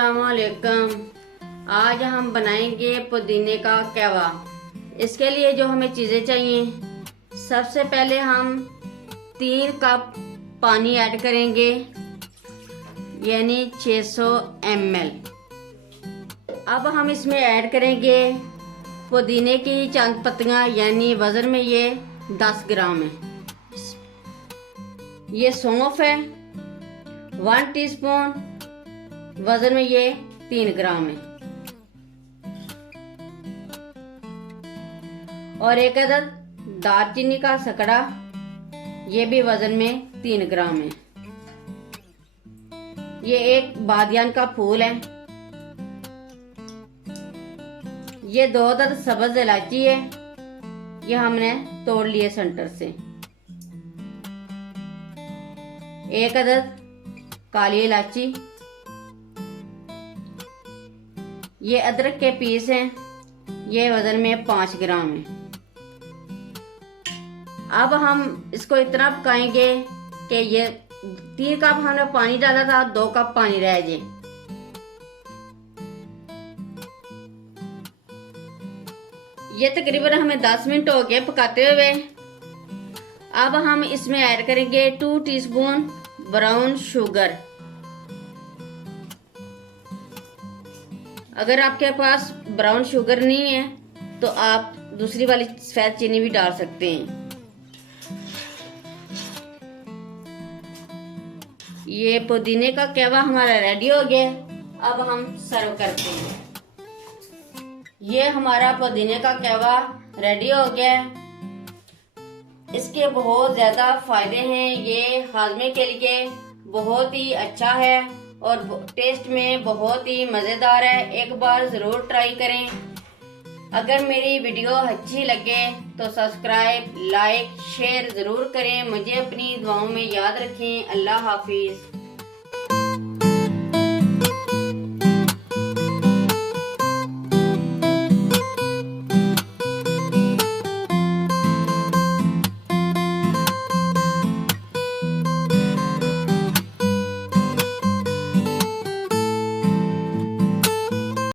अस्सलामुअलैकुम। आज हम बनाएंगे पुदीने का कहवा। इसके लिए जो हमें चीज़ें चाहिए, सबसे पहले हम 3 कप पानी ऐड करेंगे, यानी 600 ml। अब हम इसमें ऐड करेंगे पुदीने की चंद पत्तियां, यानी वज़न में ये 10 ग्राम है। ये सौंफ है 1 टीस्पून, वजन में ये 3 ग्राम है। और एक अदद दालचीनी का सकड़ा, ये भी वजन में 3 ग्राम है। ये एक बादियान का फूल है। ये 2 अदद सब्ज इलायची है, ये हमने तोड़ लिए सेंटर से। 1 अदद काली इलायची, ये अदरक के पीस हैं, ये वजन में 5 ग्राम है। अब हम इसको इतना पकाएंगे कि ये 3 कप हमने पानी डाला था, 2 कप पानी रह जाए। ये तकरीबन हमें 10 मिनट हो गए पकाते हुए। अब हम इसमें ऐड करेंगे 2 टीस्पून ब्राउन शुगर। अगर आपके पास ब्राउन शुगर नहीं है तो आप दूसरी वाली सफेद चीनी भी डाल सकते हैं। ये पुदीने का कहवा हमारा रेडी हो गया। अब हम सर्व करते हैं। ये हमारा पुदीने का कहवा रेडी हो गया। इसके बहुत ज़्यादा फायदे हैं। ये हाजमे के लिए बहुत ही अच्छा है और टेस्ट में बहुत ही मज़ेदार है। एक बार ज़रूर ट्राई करें। अगर मेरी वीडियो अच्छी लगे तो सब्सक्राइब, लाइक, शेयर ज़रूर करें। मुझे अपनी दुआओं में याद रखें। अल्लाह हाफिज़।